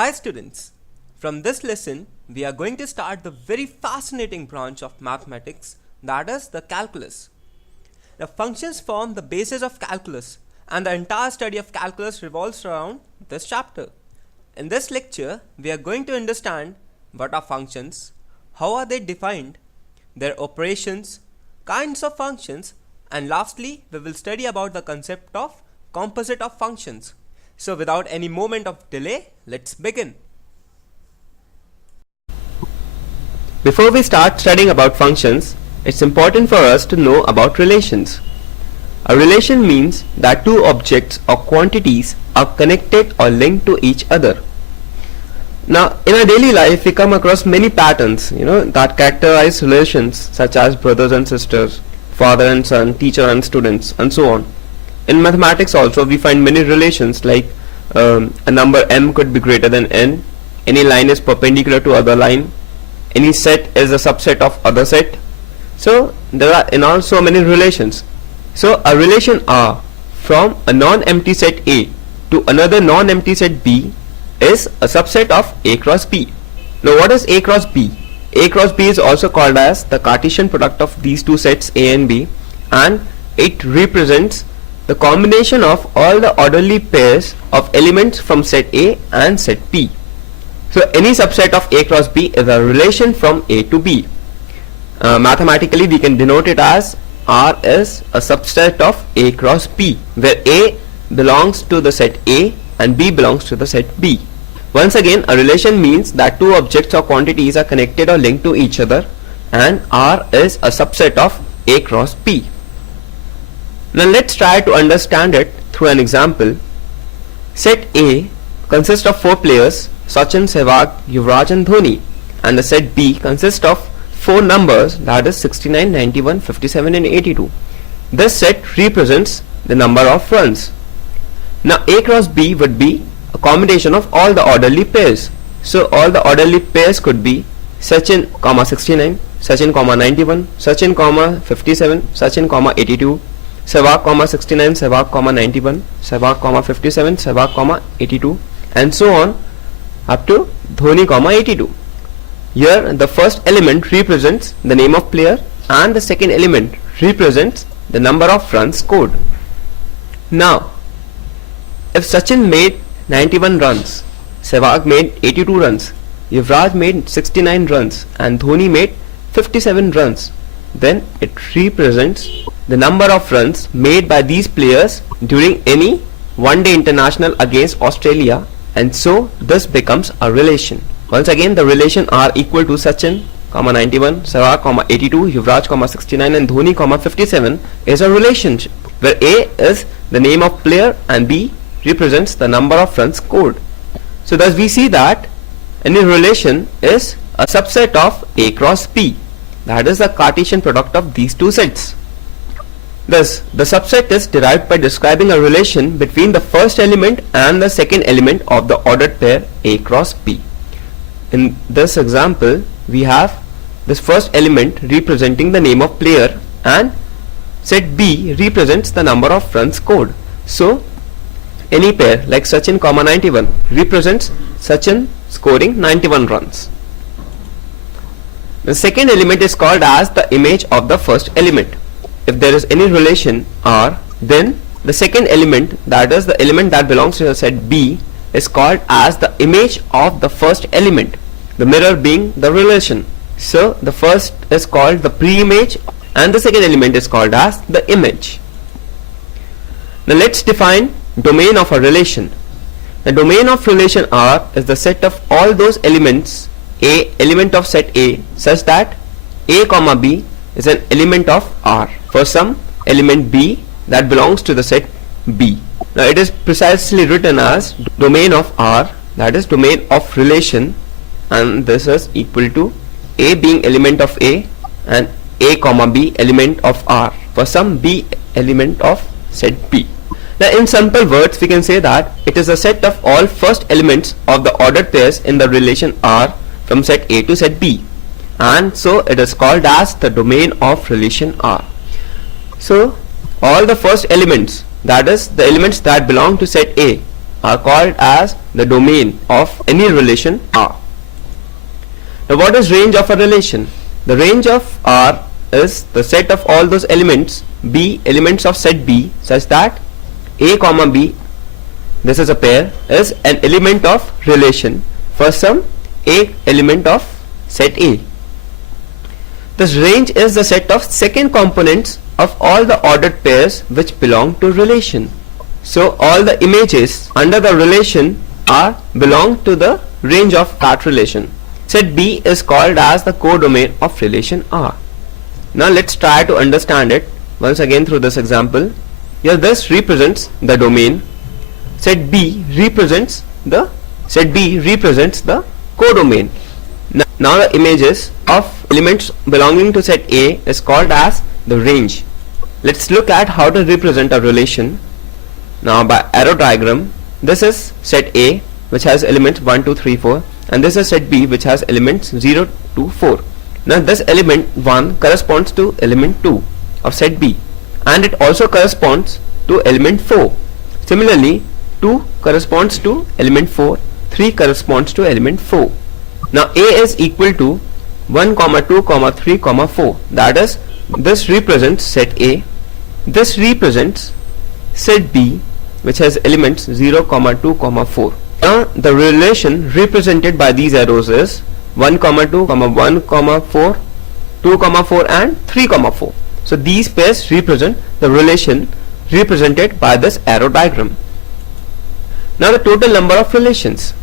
Hi students, from this lesson we are going to start the very fascinating branch of mathematics, that is the calculus. The functions form the basis of calculus and the entire study of calculus revolves around this chapter. In this lecture we are going to understand what are functions, how are they defined, their operations, kinds of functions, and lastly we will study about the concept of composite of functions. So without any moment of delay, let's begin. Before we start studying about functions, it's important for us to know about relations. A relation means that two objects or quantities are connected or linked to each other. Now, in our daily life, we come across many patterns, that characterize relations such as brothers and sisters, father and son, teacher and students, and so on. In mathematics also we find many relations like a number m could be greater than n, any line is perpendicular to other line, any set is a subset of other set. So there are in all so many relations. So a relation R from a non-empty set A to another non-empty set B is a subset of A cross B. Now what is A cross B? A cross B is also called as the Cartesian product of these two sets A and B, and it represents the combination of all the orderly pairs of elements from set A and set B. So any subset of A cross B is a relation from A to B. Mathematically we can denote it as R is a subset of A cross B, where A belongs to the set A and B belongs to the set B. Once again, a relation means that two objects or quantities are connected or linked to each other, and R is a subset of A cross B. Now let's try to understand it through an example. Set A consists of 4 players, Sachin, Sehwag, Yuvraj and Dhoni, and the set B consists of 4 numbers, that is 69, 91, 57 and 82. This set represents the number of runs. Now A cross B would be a combination of all the orderly pairs. So all the orderly pairs could be Sachin, 69, Sachin, 91, Sachin, 57, Sachin, 82, Sehwag, 69, Sehwag, 91, Sehwag, 57, Sehwag, 82, and so on up to Dhoni, 82. Here the first element represents the name of player and the second element represents the number of runs scored. Now, if Sachin made 91 runs, Sehwag made 82 runs, Yuvraj made 69 runs and Dhoni made 57 runs, then it represents the number of runs made by these players during any one-day international against Australia, and so this becomes a relation. Once again, the relation R equal to Sachin, 91, Sehwag, 82, Yuvraj, 69 and Dhoni, 57 is a relationship where A is the name of player and B represents the number of runs scored. So thus we see that any relation is a subset of A cross B, that is the Cartesian product of these two sets. Thus, the subset is derived by describing a relation between the first element and the second element of the ordered pair A cross B. In this example, we have this first element representing the name of player and set B represents the number of runs scored. So, any pair like Sachin, 91 represents Sachin scoring 91 runs. The second element is called as the image of the first element. If there is any relation R, then the second element, that is the element that belongs to the set B, is called as the image of the first element, the mirror being the relation. So the first is called the pre-image and the second element is called as the image. Now let's define domain of a relation. The domain of relation R is the set of all those elements, A element of set A, such that A, B is an element of R for some element B that belongs to the set B. Now it is precisely written as domain of R, that is domain of relation, and this is equal to A being element of A and A, B element of R for some B element of set B. Now in simple words we can say that it is a set of all first elements of the ordered pairs in the relation R from set A to set B, and so it is called as the domain of relation R. So all the first elements, that is the elements that belong to set A, are called as the domain of any relation R. Now what is range of a relation? The range of R is the set of all those elements B, elements of set B, such that A comma B, this is a pair, is an element of relation for some A element of set A. This range is the set of second components of all the ordered pairs which belong to relation. So all the images under the relation R belong to the range of that relation. Set B is called as the codomain of relation R. Now let's try to understand it once again through this example. Here this represents the domain. Set B represents the codomain. Now the images of elements belonging to set A is called as the range. Let's look at how to represent a relation. Now by arrow diagram, this is set A which has elements 1, 2, 3, 4, and this is set B which has elements 0 to 4. Now this element 1 corresponds to element 2 of set B, and it also corresponds to element 4. Similarly, 2 corresponds to element 4, 3 corresponds to element 4. Now A is equal to 1, 2, 3, 4. That is, this represents set A. This represents set B which has elements 0, 2, 4. Now the relation represented by these arrows is 1, 2, 1, 4, 2, 4 and 3, 4. So these pairs represent the relation represented by this arrow diagram. Now the total number of relations.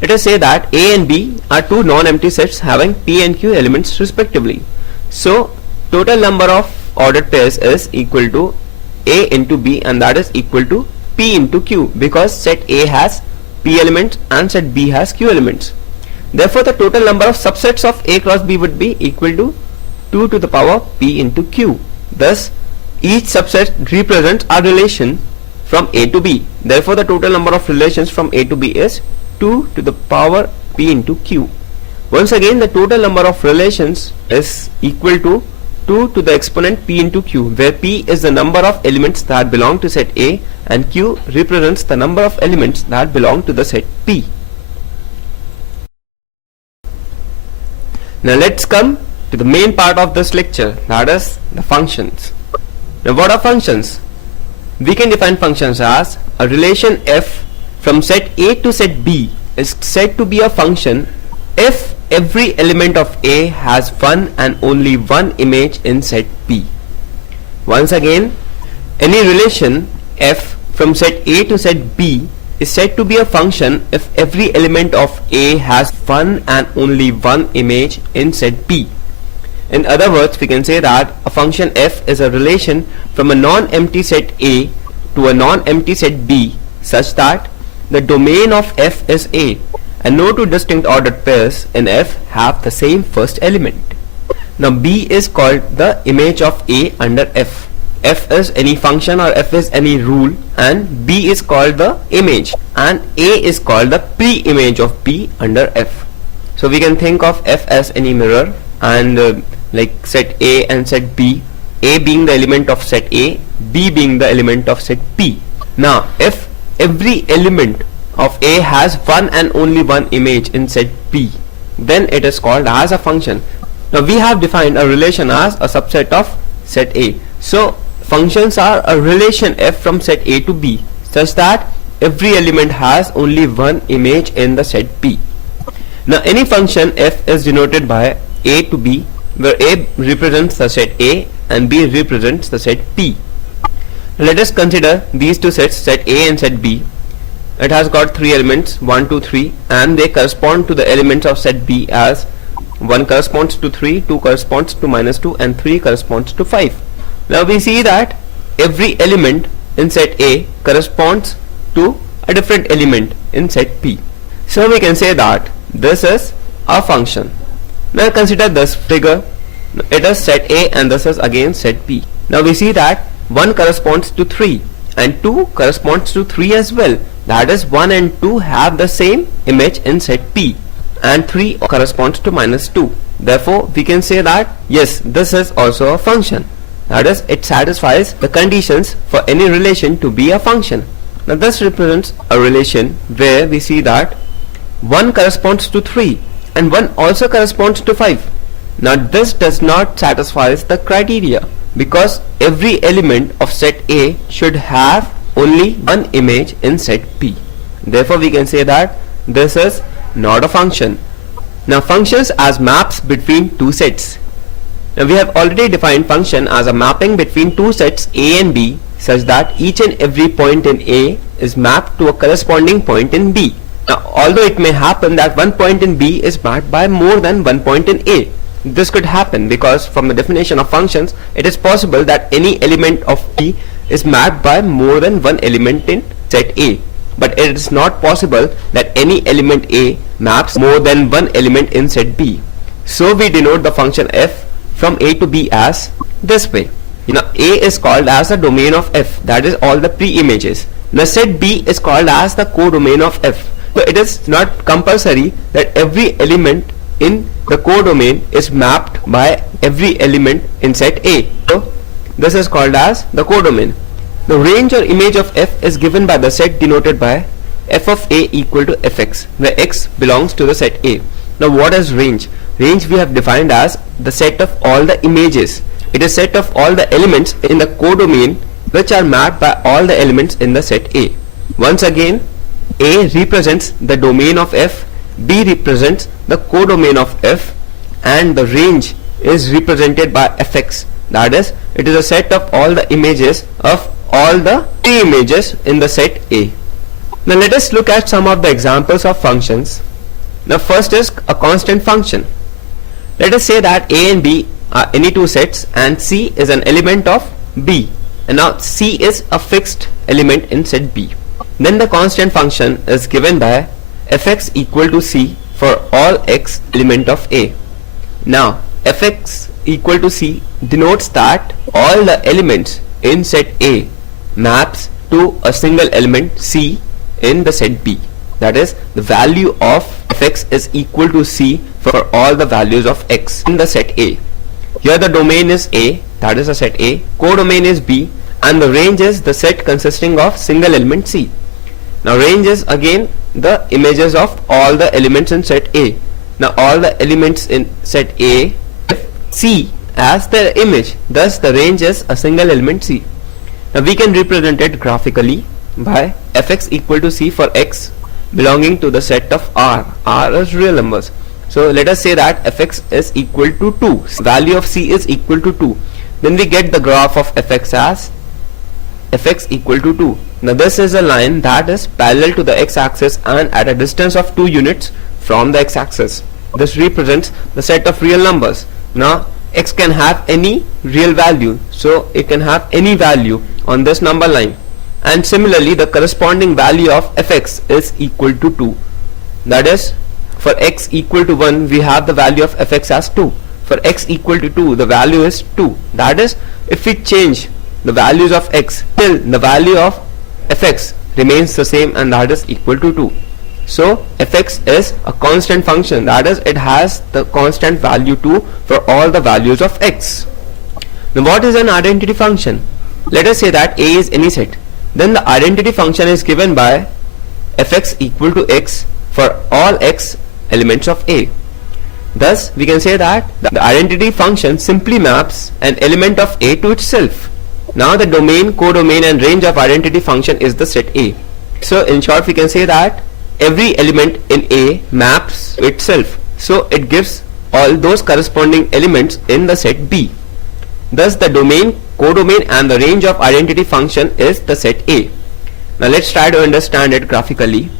Let us say that A and B are two non-empty sets having P and Q elements respectively. So total number of ordered pairs is equal to A into B, and that is equal to P into Q, because set A has P elements and set B has Q elements. Therefore the total number of subsets of A cross B would be equal to 2 to the power P into Q. Thus each subset represents a relation from A to B. Therefore the total number of relations from A to B is 2 to the power P into Q. Once again, the total number of relations is equal to 2 to the exponent P into Q, where P is the number of elements that belong to set A and Q represents the number of elements that belong to the set P. Now let's come to the main part of this lecture, that is the functions. Now what are functions? We can define functions as a relation f from set A to set B is said to be a function if every element of A has one and only one image in set B. Once again, any relation f from set A to set B is said to be a function if every element of A has one and only one image in set B. In other words, we can say that a function f is a relation from a non-empty set A to a non-empty set B such that the domain of f is A and no two distinct ordered pairs in f have the same first element. Now B is called the image of A under f. F is any function or f is any rule, and B is called the image, and A is called the pre-image of B under f. So we can think of f as any mirror, and like set A and set B, A being the element of set A, B being the element of set B. Now if every element of A has one and only one image in set B, then it is called as a function. Now we have defined a relation as a subset of set A. So functions are a relation f from set A to B such that every element has only one image in the set B. Now any function f is denoted by A to B, where A represents the set A and B represents the set P. Now let us consider these two sets, set A and set B. It has got three elements 1, 2, 3, and they correspond to the elements of set B as 1 corresponds to 3, 2 corresponds to -2, and 3 corresponds to 5. Now we see that every element in set A corresponds to a different element in set P. So we can say that this is a function. Now consider this figure. It is set A and this is again set P. Now we see that 1 corresponds to 3 and 2 corresponds to 3 as well. That is 1 and 2 have the same image in set P, and 3 corresponds to -2. Therefore we can say that yes, this is also a function. That is, it satisfies the conditions for any relation to be a function. Now this represents a relation where we see that 1 corresponds to 3 and 1 also corresponds to 5. Now this does not satisfy the criteria because every element of set A should have only one image in set B. Therefore we can say that this is not a function. Now functions as maps between two sets. Now we have already defined function as a mapping between two sets A and B such that each and every point in A is mapped to a corresponding point in B. Now although it may happen that one point in B is mapped by more than one point in A. This could happen because from the definition of functions it is possible that any element of B is mapped by more than one element in set A. But it is not possible that any element A maps more than one element in set B. So we denote the function f from A to B as this way. Now A is called as the domain of f, that is all the pre-images. Now set B is called as the codomain of f. So it is not compulsory that every element in the codomain is mapped by every element in set A. So this is called as the codomain. The range or image of f is given by the set denoted by f of A equal to fx, where x belongs to the set A. Now what is range? Range we have defined as the set of all the images. It is set of all the elements in the codomain which are mapped by all the elements in the set A. Once again, A represents the domain of f, B represents the codomain of f, and the range is represented by fx. That is, it is a set of all the images of all the images in the set A. Now let us look at some of the examples of functions. Now first is a constant function. Let us say that A and B are any two sets and C is an element of B, and now C is a fixed element in set B. Then the constant function is given by fx equal to C for all x element of A. Now fx equal to C denotes that all the elements in set A maps to a single element C in the set B. That is, the value of fx is equal to C for all the values of x in the set A. Here the domain is A, that is a set A, codomain is B, and the range is the set consisting of single element C. Now range is again the images of all the elements in set A. Now all the elements in set A C as their image, thus the range is a single element C. Now we can represent it graphically by fx equal to C for x belonging to the set of R. R is real numbers. So let us say that fx is equal to 2. Value of C is equal to 2. Then we get the graph of fx as fx equal to 2. Now this is a line that is parallel to the x-axis and at a distance of 2 units from the x-axis. This represents the set of real numbers. Now x can have any real value, so it can have any value on this number line, and similarly the corresponding value of fx is equal to 2. That is, for x equal to 1 we have the value of fx as 2. For x equal to 2 the value is 2. That is, if we change the values of x, still the value of fx remains the same, and that is equal to 2. So fx is a constant function, that is, it has the constant value 2 for all the values of x. Now what is an identity function? Let us say that A is any set. Then the identity function is given by fx equal to x for all x elements of A. Thus we can say that the identity function simply maps an element of A to itself. Now the domain, codomain and range of identity function is the set A. So in short we can say that every element in A maps itself, so it gives all those corresponding elements in the set B. Thus the domain, codomain and the range of identity function is the set A. Now let's try to understand it graphically.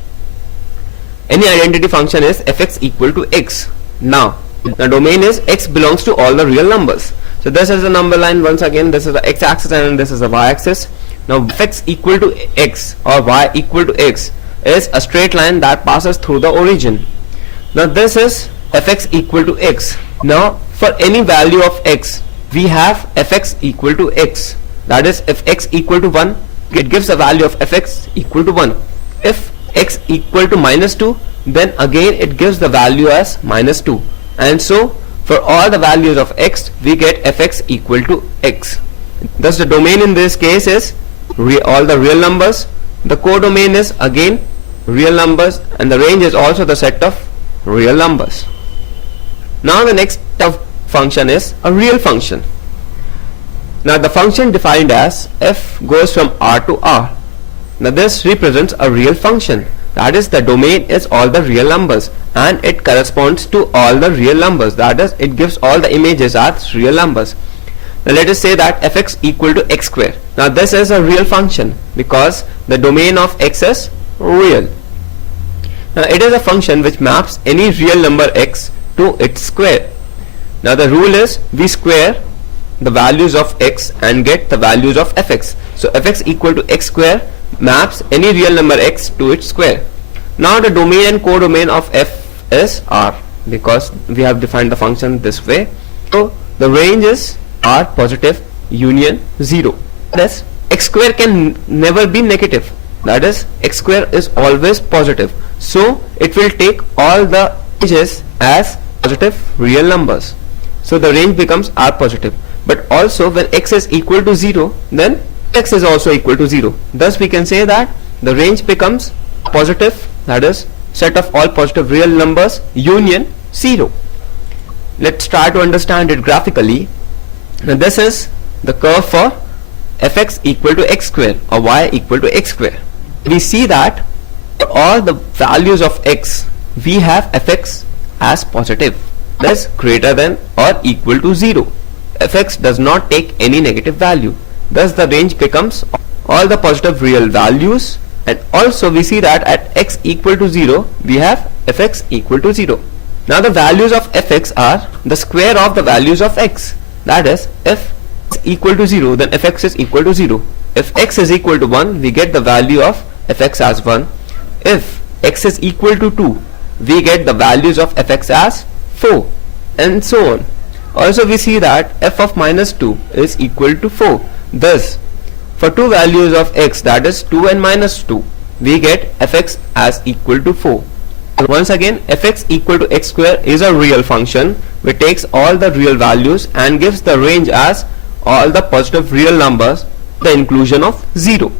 Any identity function is fx equal to x. Now the domain is x belongs to all the real numbers. So this is the number line. Once again, this is the x-axis and this is the y-axis. Now fx equal to x or y equal to x is a straight line that passes through the origin. Now this is fx equal to x. Now for any value of x we have fx equal to x. That is, if x equal to 1, it gives a value of fx equal to 1. If x equal to minus 2, then again it gives the value as minus 2. And so for all the values of x we get fx equal to x. Thus the domain in this case is all the real numbers, The codomain is again real numbers, and the range is also the set of real numbers. Now the next function is a real function. Now the function defined as f goes from R to R. Now this represents a real function. That is, the domain is all the real numbers and it corresponds to all the real numbers. That is, it gives all the images as real numbers. Now let us say that fx equal to x square. Now this is a real function because the domain of x is real. Now it is a function which maps any real number x to its square. Now the rule is we square the values of x and get the values of fx. So fx equal to x square maps any real number x to its square. Now the domain and codomain of f is R because we have defined the function this way. So the range is R positive union 0. That is, x square can never be negative. That is, x square is always positive. So it will take all the images as positive real numbers. So the range becomes R positive. But also when x is equal to 0, then x is also equal to 0. Thus we can say that the range becomes positive, that is, set of all positive real numbers union 0. Let's try to understand it graphically. Now this is the curve for fx equal to x square or y equal to x square. We see that for all the values of x, we have fx as positive, that is greater than or equal to 0. Fx does not take any negative value. Thus the range becomes all the positive real values, and also we see that at x equal to 0 we have fx equal to 0. Now the values of fx are the square of the values of x. That is, if x is equal to 0, then fx is equal to 0. If x is equal to 1, we get the value of fx as 1. If x is equal to 2, we get the values of fx as 4, and so on. Also we see that f of minus 2 is equal to 4. Thus, for two values of x, that is 2 and minus 2, we get fx as equal to 4. Once again, fx equal to x square is a real function which takes all the real values and gives the range as all the positive real numbers, the inclusion of 0.